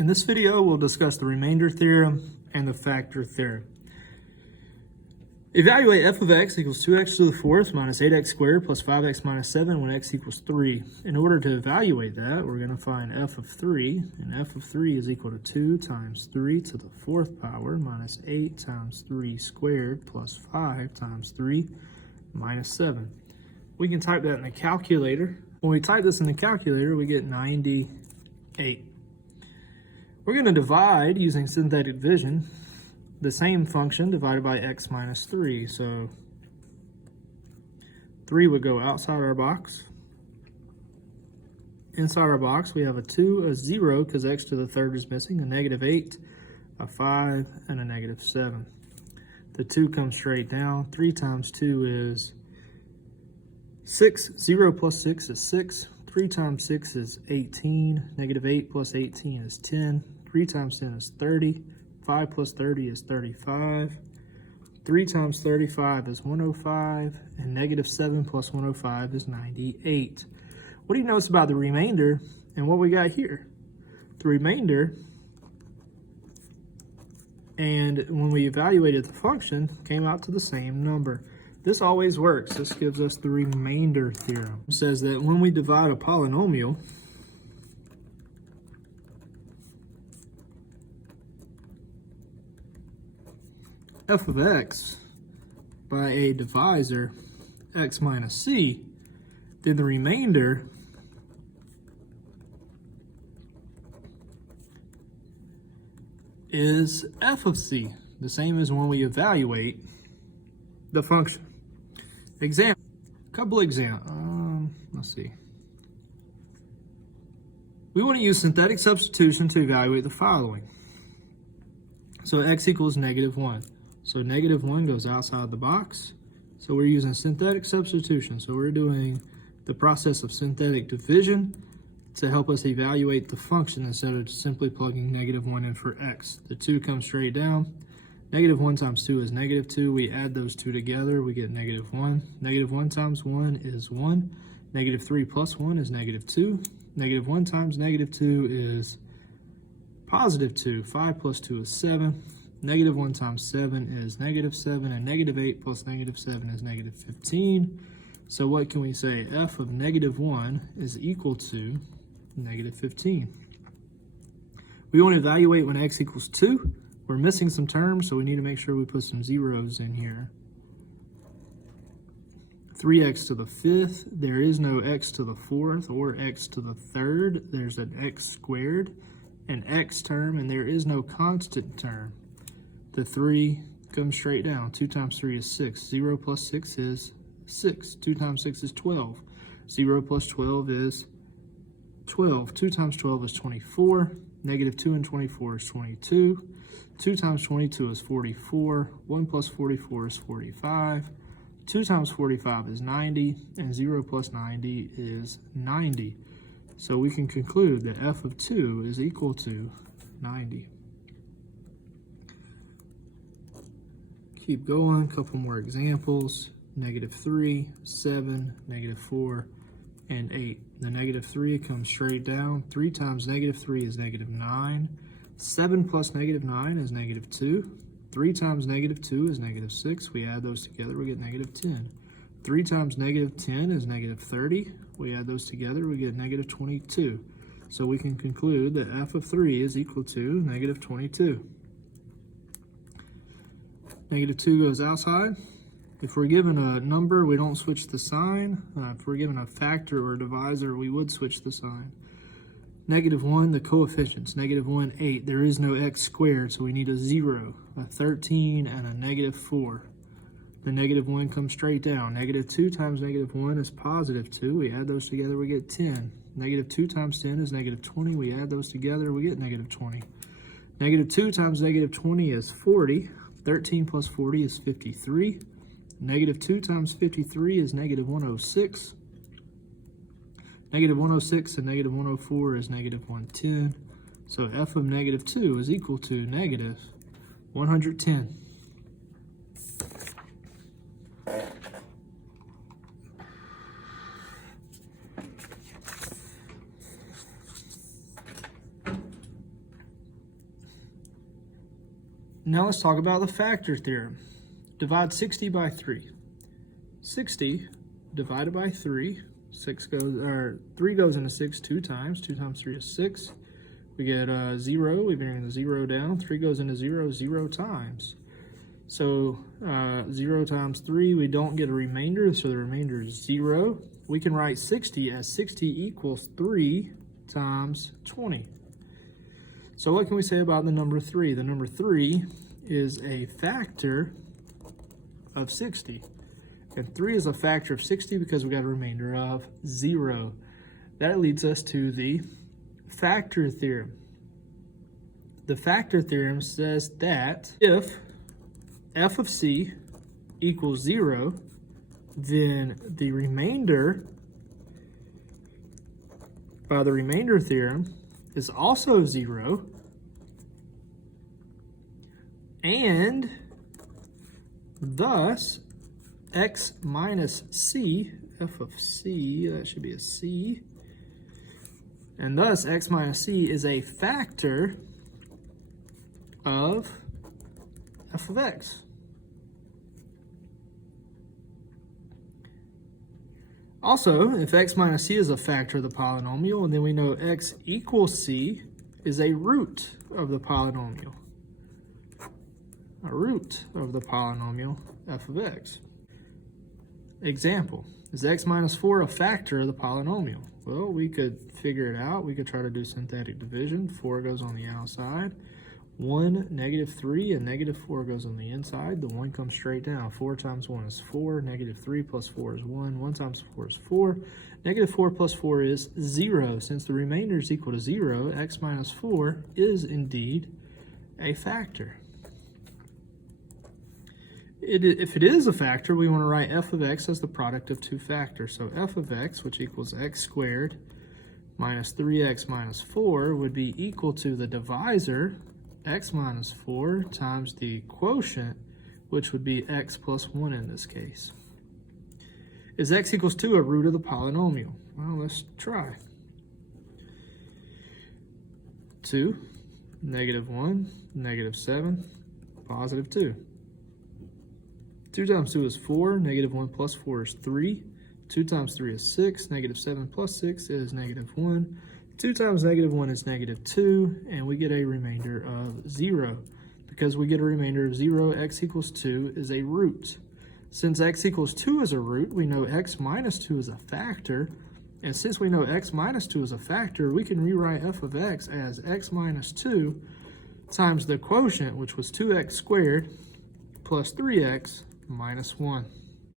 In this video, we'll discuss the remainder theorem and the factor theorem. Evaluate f of x equals 2x to the fourth minus 8x squared plus 5x minus 7 when x equals 3. In order to evaluate that, we're going to find f of 3, and f of 3 is equal to 2 times 3 to the fourth power minus 8 times 3 squared plus 5 times 3 minus 7. We can type that in the calculator. When we type this in the calculator, we get 98. We're going to divide using synthetic division the same function divided by x minus 3. So 3 would go outside our box. Inside our box, we have a 2, a 0, because x to the third is missing, a negative 8, a 5, and a negative 7. The 2 comes straight down. 3 times 2 is 6. 0 plus 6 is 6. 3 times 6 is 18. Negative 8 plus 18 is 10. 3 times 10 is 30. 5 plus 30 is 35. 3 times 35 is 105. And negative 7 plus 105 is 98. What do you notice about the remainder and what we got here? The remainder, and when we evaluated the function, came out to the same number. This always works. This gives us the remainder theorem. It says that when we divide a polynomial, f of x by a divisor x minus c, then the remainder is f of c, the same as when we evaluate the function. Example, couple examples. Let's see. We want to use synthetic substitution to evaluate the following. So x equals negative 1. So negative 1 goes outside the box. So we're using synthetic substitution. So we're doing the process of synthetic division to help us evaluate the function instead of simply plugging negative 1 in for x. The 2 comes straight down. Negative 1 times 2 is negative 2. We add those two together, we get negative 1. Negative 1 times 1 is 1. Negative 3 plus 1 is negative 2. Negative 1 times negative 2 is positive 2. 5 plus 2 is 7. Negative 1 times 7 is negative 7. And negative 8 plus negative 7 is negative 15. So what can we say? F of negative 1 is equal to negative 15. We want to evaluate when x equals 2. We're missing some terms, so we need to make sure we put some zeros in here. 3x to the fifth. There is no x to the fourth or x to the third. There's an x squared, an x term, and there is no constant term. The 3 comes straight down. 2 times 3 is 6. 0 plus 6 is 6. 2 times 6 is 12. 0 plus 12 is 12. 2 times 12 is 24. Negative 2 and 24 is 22. 2 times 22 is 44. 1 plus 44 is 45. 2 times 45 is 90. And 0 plus 90 is 90. So we can conclude that f of 2 is equal to 90. Keep going, a couple more examples. Negative 3, 7, negative 4, and 8. The negative 3 comes straight down. 3 times negative 3 is negative 9. 7 plus negative 9 is negative 2. 3 times negative 2 is negative 6. We add those together, we get negative 10. 3 times negative 10 is negative 30. We add those together, we get negative 22. So we can conclude that f of 3 is equal to negative 22. Negative 2 goes outside. If we're given a number, we don't switch the sign. If we're given a factor or a divisor, we would switch the sign. Negative 1, the coefficients. Negative 1, 8. There is no x squared, so we need a 0, a 13, and a negative 4. The negative 1 comes straight down. Negative 2 times negative 1 is positive 2. We add those together, we get 10. Negative 2 times 10 is negative 20. We add those together, we get negative 20. Negative 2 times negative 20 is 40. 13 plus 40 is 53. Negative 2 times 53 is negative 106. Negative 106 and negative 104 is negative 110. So f of negative 2 is equal to negative 110. Now let's talk about the factor theorem. Divide 60 by 3. 60 divided by 3, 3 goes into 6 2 times. 2 times 3 is 6. We get 0, we bring the 0 down. 3 goes into 0 0 times. So 0 times 3, we don't get a remainder, so the remainder is 0. We can write 60 as 60 equals 3 times 20. So what can we say about the number 3? The number 3 is a factor of 60. And 3 is a factor of 60 because we got a remainder of 0. That leads us to the factor theorem. The factor theorem says that if f of c equals 0, then the remainder by the remainder theorem is also 0, and thus x minus c, f of c, that should be a c, and thus x minus c is a factor of f of x. Also, if x minus c is a factor of the polynomial, and then we know x equals c is a root of the polynomial. A root of the polynomial f of x. Example, is x minus 4 a factor of the polynomial? Well, we could figure it out. We could try to do synthetic division. 4 goes on the outside. 1, negative 3, and negative 4 goes on the inside. The 1 comes straight down. 4 times 1 is 4. Negative 3 plus 4 is 1. 1 times 4 is 4. Negative 4 plus 4 is 0. Since the remainder is equal to 0, x minus 4 is indeed a factor. If it is a factor, we want to write f of x as the product of two factors. So f of x, which equals x squared minus 3x minus 4, would be equal to the divisor, x minus 4, times the quotient, which would be x plus 1 in this case. Is x equals 2 a root of the polynomial? Well, let's try. 2, negative 1, negative 7, positive 2. 2 times 2 is 4, negative 1 plus 4 is 3. 2 times 3 is 6, negative 7 plus 6 is negative 1. 2 times negative 1 is negative 2, and we get a remainder of 0. Because we get a remainder of 0, x equals 2 is a root. Since x equals 2 is a root, we know x minus 2 is a factor. And since we know x minus 2 is a factor, we can rewrite f of x as x minus 2 times the quotient, which was 2x squared, plus 3x minus 1.